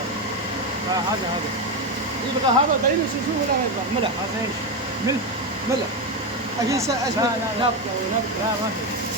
هذا. لا هذا يبغى هذا دليل شو ولا ما يبغى؟ ملح. هذا ايش؟ ملح. اكيد لا لا لا نبضه ونبضه. لا ما في.